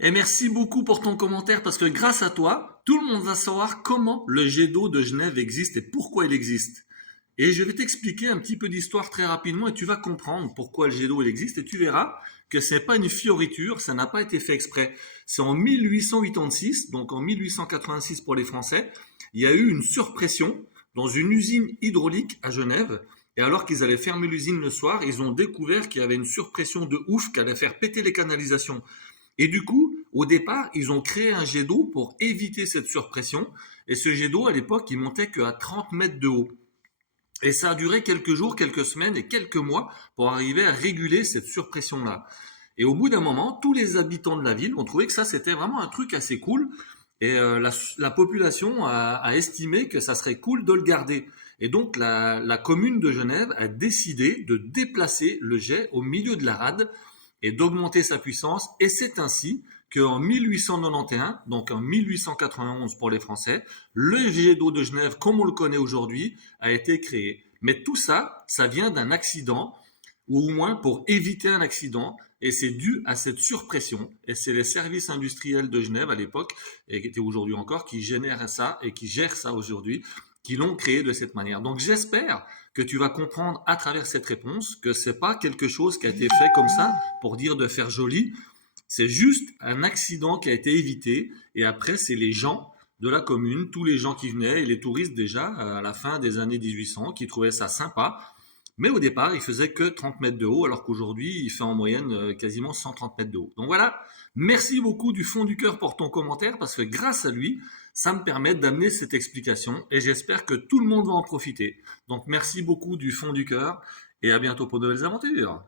Et merci beaucoup pour ton commentaire parce que grâce à toi, tout le monde va savoir comment le jet d'eau de Genève existe et pourquoi il existe. Et je vais t'expliquer un petit peu d'histoire très rapidement et tu vas comprendre pourquoi le jet d'eau il existe et tu verras que ce n'est pas une fioriture, ça n'a pas été fait exprès. C'est en 1886, donc en 1886 pour les Français, il y a eu une surpression dans une usine hydraulique à Genève. Et alors qu'ils allaient fermer l'usine le soir, ils ont découvert qu'il y avait une surpression de ouf qui allait faire péter les canalisations. Et du coup, au départ, ils ont créé un jet d'eau pour éviter cette surpression. Et ce jet d'eau, à l'époque, il montait qu'à 30 mètres de haut. Et ça a duré quelques jours, quelques semaines et quelques mois pour arriver à réguler cette surpression-là. Et au bout d'un moment, tous les habitants de la ville ont trouvé que ça, c'était vraiment un truc assez cool. Et la population a estimé que ça serait cool de le garder. Et donc, la commune de Genève a décidé de déplacer le jet au milieu de la rade et d'augmenter sa puissance. Et c'est ainsi qu'en 1891, donc en 1891 pour les Français, le jet d'eau de Genève, comme on le connaît aujourd'hui, a été créé. Mais tout ça, ça vient d'un accident, ou au moins pour éviter un accident, et c'est dû à cette surpression. Et c'est les services industriels de Genève à l'époque, et qui étaient aujourd'hui encore, qui génèrent ça et qui gèrent ça aujourd'hui, qui l'ont créé de cette manière. Donc j'espère que tu vas comprendre à travers cette réponse que c'est pas quelque chose qui a été fait comme ça pour dire de faire joli. C'est juste un accident qui a été évité. Et après, c'est les gens de la commune, tous les gens qui venaient et les touristes déjà à la fin des années 1800 qui trouvaient ça sympa. Mais au départ, il faisait que 30 mètres de haut, alors qu'aujourd'hui, il fait en moyenne quasiment 130 mètres de haut. Donc voilà, merci beaucoup du fond du cœur pour ton commentaire, parce que grâce à lui, ça me permet d'amener cette explication et j'espère que tout le monde va en profiter. Donc merci beaucoup du fond du cœur et à bientôt pour de nouvelles aventures.